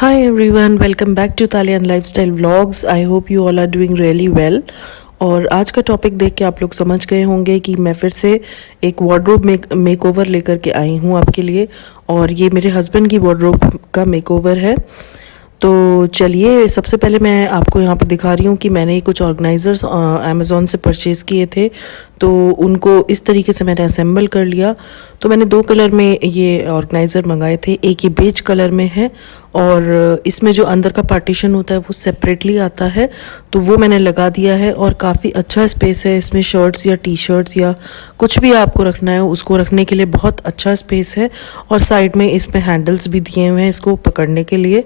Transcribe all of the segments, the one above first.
Hi everyone, welcome back to Italian Lifestyle Vlogs. I hope you all are doing really well. और आज का topic देख के आप लोग समझ गए होंगे कि मैं फिर से एक वार्डरोब मेकओवर लेकर के आई हूँ आपके लिए। और ये मेरे हस्बैंड की वार्डरोब का मेकओवर है। तो चलिए, सबसे पहले मैं आपको यहाँ पे दिखा रही हूँ कि मैंने कुछ ऑर्गेनाइज़र्स अमेज़ॉन से परचेज़ किए थे। तो उनको इस तरीके से मैंने असेंबल कर लिया। तो मैंने दो कलर में ये ऑर्गेनाइज़र मंगाए थे। एक ये बेज कलर में है और इसमें जो अंदर का पार्टीशन होता है वो सेपरेटली आता है, तो वो मैंने लगा दिया है। और काफ़ी अच्छा स्पेस है इसमें, शर्ट्स या टी शर्ट्स या कुछ भी आपको रखना है उसको रखने के लिए बहुत अच्छा स्पेस है। और साइड में इसमें हैंडल्स भी दिए हुए हैं इसको पकड़ने के लिए,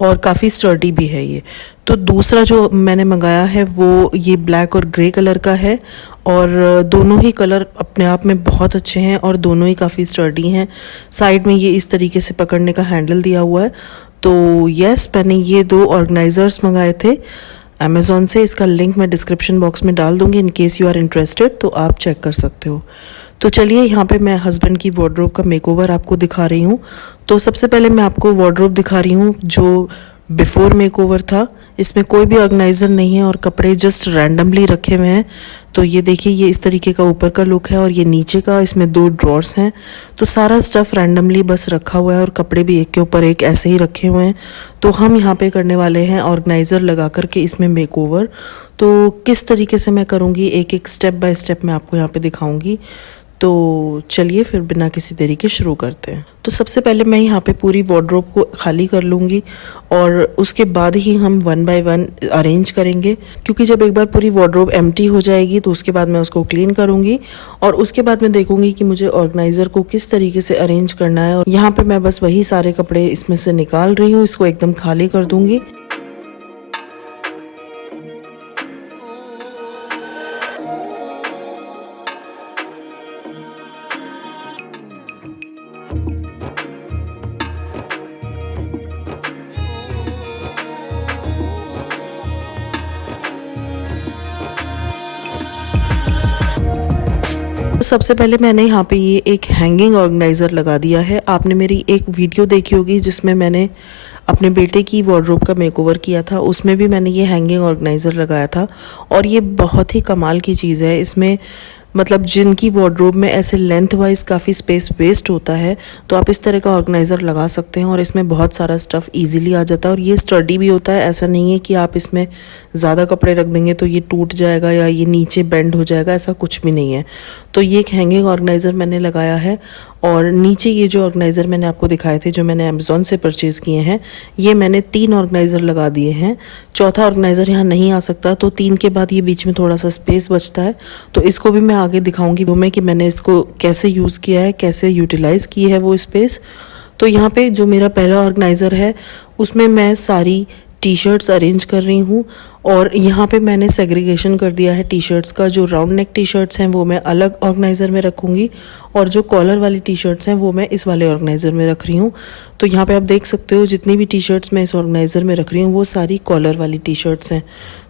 और काफ़ी स्टर्डी भी है ये। तो दूसरा जो मैंने मंगाया है वो ये ब्लैक और ग्रे कलर का है, और दोनों ही कलर अपने आप में बहुत अच्छे हैं और दोनों ही काफ़ी स्टर्डी हैं। साइड में ये इस तरीके से पकड़ने का हैंडल दिया हुआ है। तो यस, मैंने ये दो ऑर्गेनाइज़र्स मंगाए थे अमेज़ॉन से। इसका लिंक मैं डिस्क्रिप्शन बॉक्स में डाल दूँगी, in case you are interested तो आप चेक कर सकते हो। तो चलिए, यहाँ पे मैं हस्बैंड की वार्डरोब का मेकओवर आपको दिखा रही हूँ। तो सबसे पहले मैं आपको वार्डरोब दिखा रही हूँ जो बिफोर मेकओवर था। इसमें कोई भी ऑर्गेनाइज़र नहीं है और कपड़े जस्ट रैंडमली रखे हुए हैं। तो ये देखिए, ये इस तरीके का ऊपर का लुक है और ये नीचे का, इसमें दो ड्रॉर्स हैं। तो सारा स्टफ़ रैंडमली बस रखा हुआ है और कपड़े भी एक के ऊपर एक ऐसे ही रखे हुए हैं। तो हम यहाँ पे करने वाले हैं ऑर्गेनाइज़र लगा करके इसमें मेकओवर। तो किस तरीके से मैं करूँगी, एक एक स्टेप बाय स्टेप मैं आपको यहाँ पे दिखाऊँगी। तो चलिए फिर बिना किसी देरी के शुरू करते हैं। तो सबसे पहले मैं यहाँ पे पूरी वार्डरोब को खाली कर लूँगी और उसके बाद ही हम वन बाय वन अरेंज करेंगे, क्योंकि जब एक बार पूरी वार्डरोब एम्प्टी हो जाएगी तो उसके बाद मैं उसको क्लीन करूँगी और उसके बाद मैं देखूँगी कि मुझे ऑर्गेनाइज़र को किस तरीके से अरेंज करना है। और यहाँ पे मैं बस वही सारे कपड़े इसमें से निकाल रही हूँ, इसको एकदम खाली कर दूँगी। सबसे पहले मैंने यहाँ पे ये एक हैंगिंग ऑर्गेनाइज़र लगा दिया है। आपने मेरी एक वीडियो देखी होगी जिसमें मैंने अपने बेटे की वार्डरोब का मेकओवर किया था, उसमें भी मैंने ये हैंगिंग ऑर्गेनाइज़र लगाया था। और ये बहुत ही कमाल की चीज़ है। इसमें मतलब जिनकी वार्डरोब में ऐसे लेंथ वाइज काफ़ी स्पेस वेस्ट होता है, तो आप इस तरह का ऑर्गेनाइज़र लगा सकते हैं और इसमें बहुत सारा स्टफ़ इजीली आ जाता है। और ये स्टडी भी होता है, ऐसा नहीं है कि आप इसमें ज़्यादा कपड़े रख देंगे तो ये टूट जाएगा या ये नीचे बेंड हो जाएगा, ऐसा कुछ भी नहीं है। तो ये एक हैंगिंग ऑर्गेनाइज़र मैंने लगाया है। और नीचे ये जो ऑर्गेनाइज़र मैंने आपको दिखाए थे जो मैंने अमेज़ॉन से परचेज़ किए हैं, ये मैंने 3 ऑर्गेनाइज़र लगा दिए हैं। चौथा ऑर्गेनाइज़र यहाँ नहीं आ सकता, तो 3 के बाद ये बीच में थोड़ा सा स्पेस बचता है। तो इसको भी मैं आगे दिखाऊंगी वो मैं कि मैंने इसको कैसे यूज़ किया है, कैसे यूटिलाइज़ की है वो स्पेस। तो यहाँ पे जो मेरा पहला ऑर्गेनाइज़र है उसमें मैं सारी टी शर्ट्स अरेंज कर रही हूँ। और यहाँ पे मैंने सेग्रीगेशन कर दिया है टी शर्ट्स का। जो राउंड नेक टी शर्ट्स हैं वो मैं अलग ऑर्गेनाइज़र में रखूँगी और जो कॉलर वाली टी शर्ट्स हैं वो मैं इस वाले ऑर्गेनाइज़र में रख रही हूँ। तो यहाँ पे आप देख सकते हो जितनी भी टी शर्ट्स मैं इस ऑर्गेनाइज़र में रख रही हूँ वो सारी कॉलर वाली टी शर्ट्स हैं।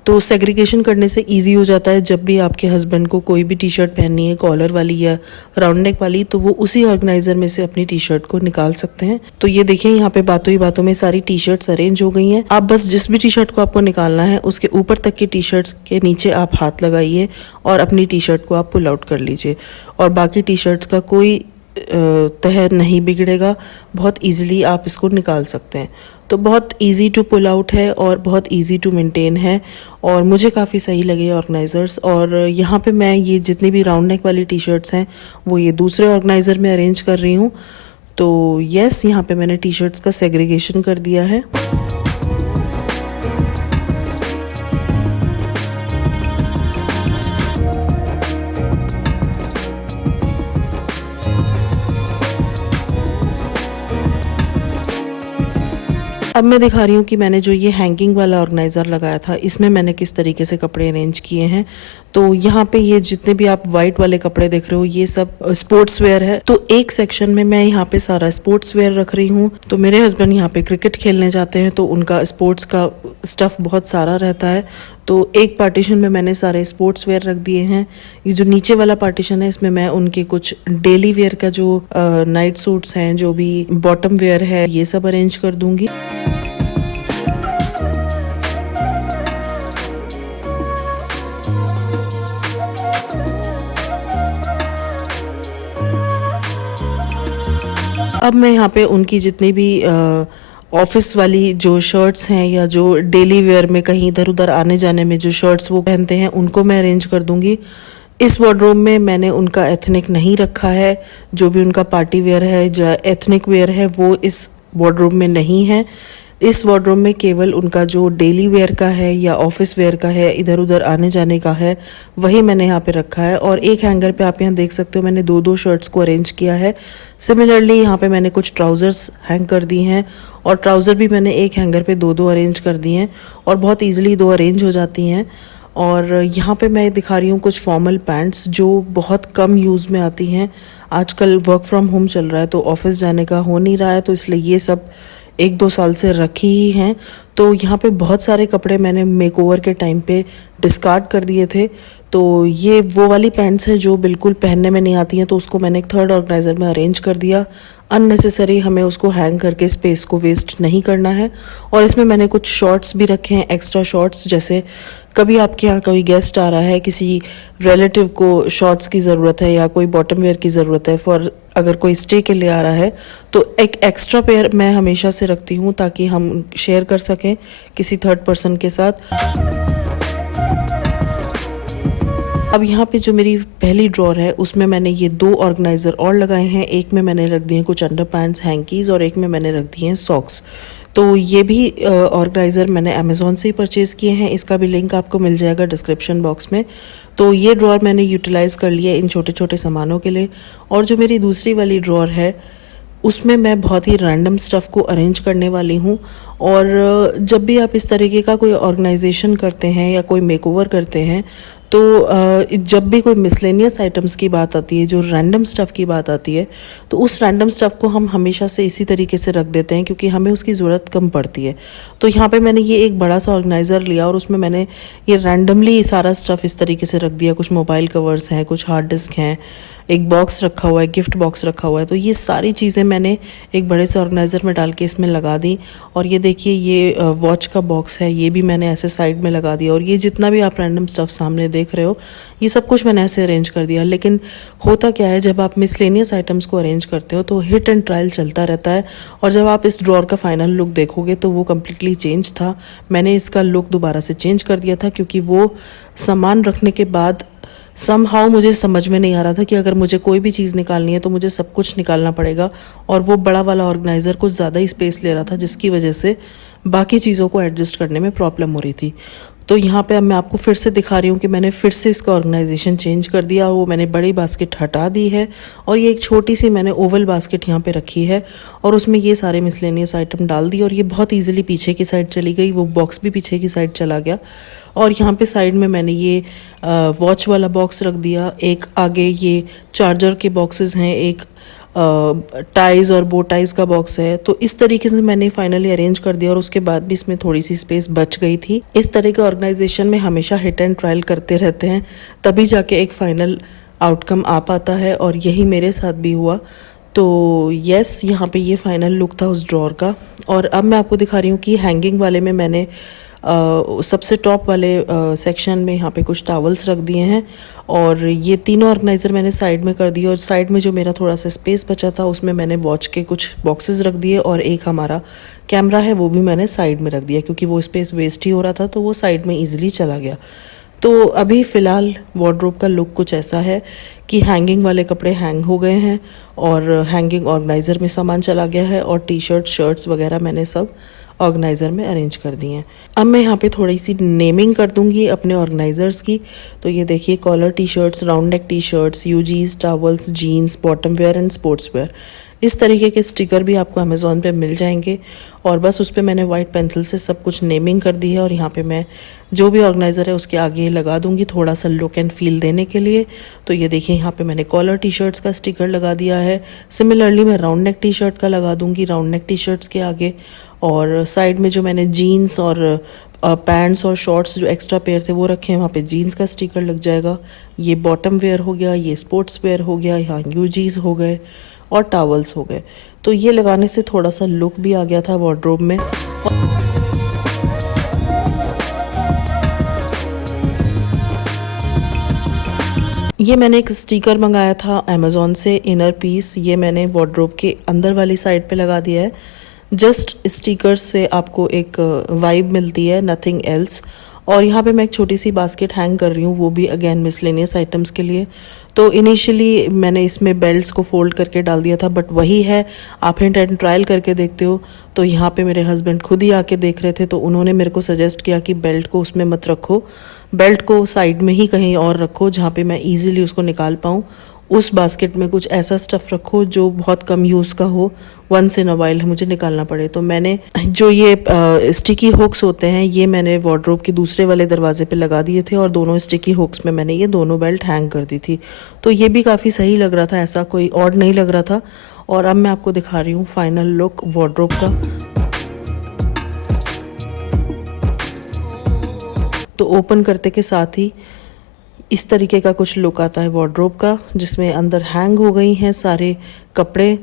तो सेग्रीगेशन करने से ईजी हो जाता है। जब भी आपके हस्बैंड को कोई भी टी शर्ट पहननी है कॉलर वाली या राउंड नेक वाली, तो वो उसी ऑर्गेनाइज़र में से अपनी टी शर्ट को निकाल सकते हैं। तो ये देखिए, यहाँ पे बातों ही बातों में सारी टी शर्ट्स अरेंज हो गई हैं। आप बस जिस भी टी शर्ट को आपको निकालना है उसके ऊपर तक की टी शर्ट्स के नीचे आप हाथ लगाइए और अपनी टी शर्ट को आप पुल आउट कर लीजिए। और बाकी टी शर्ट्स का कोई तह नहीं बिगड़ेगा, बहुत इजीली आप इसको निकाल सकते हैं। तो बहुत इजी टू पुल आउट है और बहुत इजी टू मेंटेन है और मुझे काफ़ी सही लगे ऑर्गेनाइज़र्स। और यहाँ पे मैं ये जितनी भी राउंड नेक वाली टी शर्ट्स हैं वो ये दूसरे ऑर्गेनाइज़र में अरेंज कर रही हूँ। तो यस, यहाँ पे मैंने टी शर्ट्स का सेग्रीगेशन कर दिया है। अब मैं दिखा रही हूँ कि मैंने जो ये हैंगिंग वाला ऑर्गेनाइज़र लगाया था इसमें मैंने किस तरीके से कपड़े अरेंज किए हैं। तो यहाँ पे ये जितने भी आप वाइट वाले कपड़े देख रहे हो ये सब स्पोर्ट्स वेयर है। तो एक सेक्शन में मैं यहाँ पे सारा स्पोर्ट्स वेयर रख रही हूँ। तो मेरे हस्बैंड यहाँ पे क्रिकेट खेलने जाते हैं तो उनका स्पोर्ट्स का स्टफ बहुत सारा रहता है। तो एक पार्टीशन में मैंने सारे स्पोर्ट्स वेयर रख दिए हैं। ये जो नीचे वाला पार्टीशन है इसमें मैं उनके कुछ डेली वेयर का जो नाइट सूट्स हैं, जो भी बॉटम वेयर है, ये सब अरेंज कर दूंगी। अब मैं यहाँ पे उनकी जितनी भी ऑफिस वाली जो शर्ट्स हैं या जो डेली वेयर में कहीं इधर उधर आने जाने में जो शर्ट्स वो पहनते हैं उनको मैं अरेंज कर दूंगी। इस वार्डरोब में मैंने उनका एथनिक नहीं रखा है। जो भी उनका पार्टी वेयर है या एथनिक वेयर है वो इस वार्डरोब में नहीं है। इस वार्डरोब में केवल उनका जो डेली वेयर का है या ऑफिस वेयर का है, इधर उधर आने जाने का है, वही मैंने यहाँ पे रखा है। और एक हैंगर पे आप यहाँ देख सकते हो मैंने दो दो शर्ट्स को अरेंज किया है। सिमिलरली यहाँ पे मैंने कुछ ट्राउज़र्स हैंग कर दिए हैं और ट्राउज़र भी मैंने एक हैंगर पे दो दो अरेंज कर दिए हैं और बहुत ईजिली दो अरेंज हो जाती हैं। और यहाँ पे मैं दिखा रही हूँ कुछ फॉर्मल पैंट्स जो बहुत कम यूज़ में आती हैं। आजकल वर्क फ्रॉम होम चल रहा है तो ऑफिस जाने का हो नहीं रहा है, तो इसलिए ये सब एक दो साल से रखी ही हैं। तो यहाँ पे बहुत सारे कपड़े मैंने मेकओवर के टाइम पे डिस्कार्ड कर दिए थे। तो ये वो वाली पैंट्स हैं जो बिल्कुल पहनने में नहीं आती हैं, तो उसको मैंने एक थर्ड ऑर्गेनाइज़र में अरेंज कर दिया। अननेसेसरी हमें उसको हैंग करके स्पेस को वेस्ट नहीं करना है। और इसमें मैंने कुछ शॉर्ट्स भी रखे हैं, एक्स्ट्रा शॉर्ट्स, जैसे कभी आपके यहाँ कोई गेस्ट आ रहा है, किसी रिलेटिव को शॉर्ट्स की ज़रूरत है या कोई बॉटम वेयर की ज़रूरत है, फॉर अगर कोई स्टे के लिए आ रहा है तो एक एक्स्ट्रा पेयर मैं हमेशा से रखती हूँ ताकि हम शेयर कर सकें किसी थर्ड पर्सन के साथ। अब यहाँ पे जो मेरी पहली ड्रॉर है उसमें मैंने ये दो ऑर्गेनाइज़र और लगाए हैं। एक में मैंने रख दिए हैं कुछ अंडर पैंट्स, हैंकीज़, और एक में मैंने रख दिए हैं सॉक्स। तो ये भी ऑर्गेनाइज़र मैंने अमेज़ॉन से ही परचेज़ किए हैं। इसका भी लिंक आपको मिल जाएगा डिस्क्रिप्शन बॉक्स में। तो ये ड्रॉर मैंने यूटिलाइज़ कर लिया इन छोटे छोटे सामानों के लिए। और जो मेरी दूसरी वाली ड्रॉर है उसमें मैं बहुत ही रैंडम स्टफ़ को अरेंज करने वाली हूँ। और जब भी आप इस तरीके का कोई ऑर्गेनाइजेशन करते हैं या कोई मेकओवर करते हैं तो जब भी कोई मिसलेनियस आइटम्स की बात आती है, जो रैंडम स्टफ़ की बात आती है, तो उस रैंडम स्टफ़ को हम हमेशा से इसी तरीके से रख देते हैं क्योंकि हमें उसकी ज़रूरत कम पड़ती है। तो यहाँ पे मैंने ये एक बड़ा सा ऑर्गेनाइज़र लिया और उसमें मैंने ये रैंडमली सारा स्टफ़ इस तरीके से रख दिया। कुछ मोबाइल कवर्स हैं, कुछ हार्ड डिस्क हैं, एक बॉक्स रखा हुआ है, गिफ्ट बॉक्स रखा हुआ है। तो ये सारी चीज़ें मैंने एक बड़े से ऑर्गेनाइज़र में डाल के इसमें लगा दी। और ये देखिए ये वॉच का बॉक्स है, ये भी मैंने ऐसे साइड में लगा दिया। और ये जितना भी आप रैंडम स्टफ़ सामने देख रहे हो ये सब कुछ मैंने ऐसे अरेंज कर दिया। लेकिन होता क्या है, जब आप मिसलेनियस आइटम्स को अरेंज करते हो तो हिट एंड ट्रायल चलता रहता है। और जब आप इस ड्रॉर का फाइनल लुक देखोगे तो वो कम्प्लीटली चेंज था। मैंने इसका लुक दोबारा से चेंज कर दिया था क्योंकि वो सामान रखने के बाद समहाउ मुझे समझ में नहीं आ रहा था कि अगर मुझे कोई भी चीज़ निकालनी है तो मुझे सब कुछ निकालना पड़ेगा। और वो बड़ा वाला ऑर्गेनाइज़र कुछ ज़्यादा ही स्पेस ले रहा था जिसकी वजह से बाकी चीज़ों को एडजस्ट करने में प्रॉब्लम हो रही थी। तो यहाँ पे अब मैं आपको फिर से दिखा रही हूँ कि मैंने फिर से इसका ऑर्गेनाइजेशन चेंज कर दिया। वो मैंने बड़ी बास्केट हटा दी है और ये एक छोटी सी मैंने ओवल बास्केट यहाँ पे रखी है और उसमें ये सारे मिसलेनियस आइटम डाल दिए और ये बहुत ईजिली पीछे की साइड चली गई। वो बॉक्स भी पीछे की साइड चला गया। और यहाँ पे साइड में मैंने ये वॉच वाला बॉक्स रख दिया। एक आगे ये चार्जर के बॉक्सेस हैं, एक टाइज और बो टाइज का बॉक्स है। तो इस तरीके से मैंने फाइनली अरेंज कर दिया और उसके बाद भी इसमें थोड़ी सी स्पेस बच गई थी। इस तरह के ऑर्गेनाइजेशन में हमेशा हिट एंड ट्रायल करते रहते हैं, तभी जाके एक फाइनल आउटकम आ पाता है और यही मेरे साथ भी हुआ। तो यस, यहाँ पे ये फाइनल लुक था उस ड्रॉर का। और अब मैं आपको दिखा रही हूँ कि हैंगिंग वाले में मैंने सबसे टॉप वाले सेक्शन में यहाँ पे कुछ टॉवल्स रख दिए हैं और ये तीनों ऑर्गेनाइज़र मैंने साइड में कर दिए। और साइड में जो मेरा थोड़ा सा स्पेस बचा था उसमें मैंने वॉच के कुछ बॉक्सेस रख दिए और एक हमारा कैमरा है वो भी मैंने साइड में रख दिया क्योंकि वो स्पेस वेस्ट ही हो रहा था, तो वो साइड में ईजिली चला गया। तो अभी फ़िलहाल वार्डरोब का लुक कुछ ऐसा है कि हैंगिंग वाले कपड़े हैंग हो गए हैं और हैंगिंग ऑर्गेनाइज़र में सामान चला गया है और टी शर्ट, शर्ट्स वगैरह मैंने सब ऑर्गेनाइज़र में अरेंज कर दिए हैं। अब मैं यहाँ पे थोड़ी सी नेमिंग कर दूंगी अपने ऑर्गेनाइज़र्स की। तो ये देखिए, collar T shirts, round neck T shirts, यूजीज, towels, jeans, bottom wear and sports wear. इस तरीके के स्टिकर भी आपको अमेज़ॉन पे मिल जाएंगे और बस उस पर मैंने वाइट पेंसिल से सब कुछ नेमिंग कर दी है। और यहाँ पे मैं जो भी ऑर्गेनाइज़र है उसके आगे लगा दूंगी थोड़ा सा लुक एंड फील देने के लिए। तो ये देखिए, यहाँ पे मैंने कॉलर टी शर्ट्स का स्टिकर लगा दिया है। सिमिलरली मैं राउंड नेक टी शर्ट का लगा दूंगी राउंड नेक टी शर्ट्स के आगे। और साइड में जो मैंने जीन्स और पैंट्स और शॉर्ट्स जो एक्स्ट्रा पेयर थे वो रखे हैं, वहाँ पे जीन्स का स्टिकर लग जाएगा। ये बॉटम वेयर हो गया, ये स्पोर्ट्स वेयर हो गया, यहाँ यूजीज हो गए और टॉवल्स हो गए। तो ये लगाने से थोड़ा सा लुक भी आ गया था वार्डरोब में। ये मैंने एक स्टिकर मंगाया था अमेज़ॉन से, इनर पीस। ये मैंने वार्डरोब के अंदर वाली साइड पे लगा दिया है। जस्ट स्टिकर से आपको एक वाइब मिलती है, नथिंग एल्स। और यहाँ पे मैं एक छोटी सी बास्केट हैंग कर रही हूँ, वो भी अगेन मिसलेनियस आइटम्स के लिए। तो इनिशियली मैंने इसमें बेल्ट्स को फोल्ड करके डाल दिया था, बट वही है, आप हिंट एंड ट्रायल करके देखते हो। तो यहाँ पे मेरे हस्बैंड खुद ही आके देख रहे थे, तो उन्होंने मेरे को सजेस्ट किया कि बेल्ट को उसमें मत रखो, बेल्ट को साइड में ही कहीं और रखो जहाँ पे मैं ईजिली उसको निकाल पाऊँ। उस बास्केट में कुछ ऐसा स्टफ़ रखो जो बहुत कम यूज़ का हो, वंस इन अ वाइल मुझे निकालना पड़े। तो मैंने जो ये स्टिकी हुक्स होते हैं, ये मैंने वार्डरोब के दूसरे वाले दरवाजे पे लगा दिए थे, और दोनों स्टिकी हुक्स में मैंने ये दोनों बेल्ट हैंग कर दी थी। तो ये भी काफ़ी सही लग रहा था, ऐसा कोई ऑड नहीं लग रहा था। और अब मैं आपको दिखा रही हूँ फाइनल लुक वार्डरोब का। तो ओपन करते के साथ ही इस तरीके का कुछ लुक आता है वार्डरोब का, जिसमें अंदर हैंग हो गई हैं सारे कपड़े।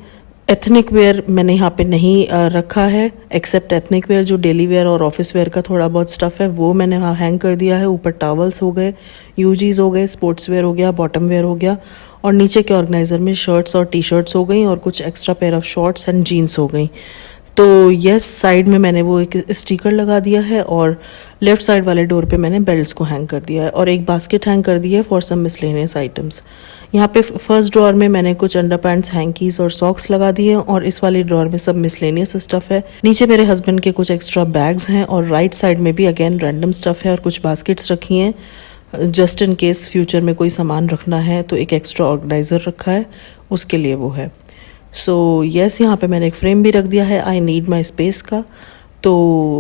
एथनिक वेयर मैंने यहाँ पे नहीं रखा है, एक्सेप्ट एथनिक वेयर जो डेली वेयर और ऑफिस वेयर का थोड़ा बहुत स्टफ़ है, वो मैंने वहाँ हैंग कर दिया है। ऊपर टॉवल्स हो गए, यूजीज हो गए, स्पोर्ट्स वेयर हो गया, बॉटम वेयर हो गया, और नीचे के ऑर्गेनाइज़र में शर्ट्स और टी शर्ट्स हो गई, और कुछ extra pair of shorts and jeans हो गई। तो यस, साइड में मैंने वो एक स्टिकर लगा दिया है, और लेफ्ट साइड वाले डोर पे मैंने बेल्ट्स को हैंग कर दिया है, और एक बास्केट हैंग कर दी है फॉर सम मिसलेनियस आइटम्स। यहाँ पे फर्स्ट ड्रॉर में मैंने कुछ अंडरपैंट्स, हैंकीज और सॉक्स लगा दिए, और इस वाले ड्रॉर में सब मिसलेनियस स्टफ है। नीचे मेरे हस्बैंड के कुछ एक्स्ट्रा बैग्स हैं, और राइट साइड में भी अगेन रैंडम स्टफ है, और कुछ बास्केट्स रखी हैं जस्ट इन केस फ्यूचर में कोई सामान रखना है। तो एक एक्स्ट्रा ऑर्गेनाइज़र रखा है, उसके लिए वो है। सो यस, यहाँ पे मैंने एक फ्रेम भी रख दिया है, आई नीड माई स्पेस का। तो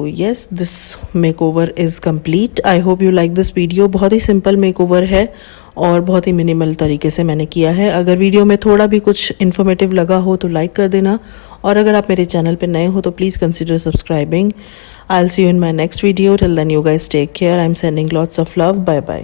yes, this make over is complete. I hope you like this video. बहुत ही सिंपल मेक ओवर है, और बहुत ही मिनिमल तरीके से मैंने किया है। अगर वीडियो में थोड़ा भी कुछ इन्फॉर्मेटिव लगा हो तो लाइक कर देना, और अगर आप मेरे चैनल पे नए हो तो please consider subscribing. I will see you in my next video. Till then you guys take care. I am sending lots of love. Bye bye.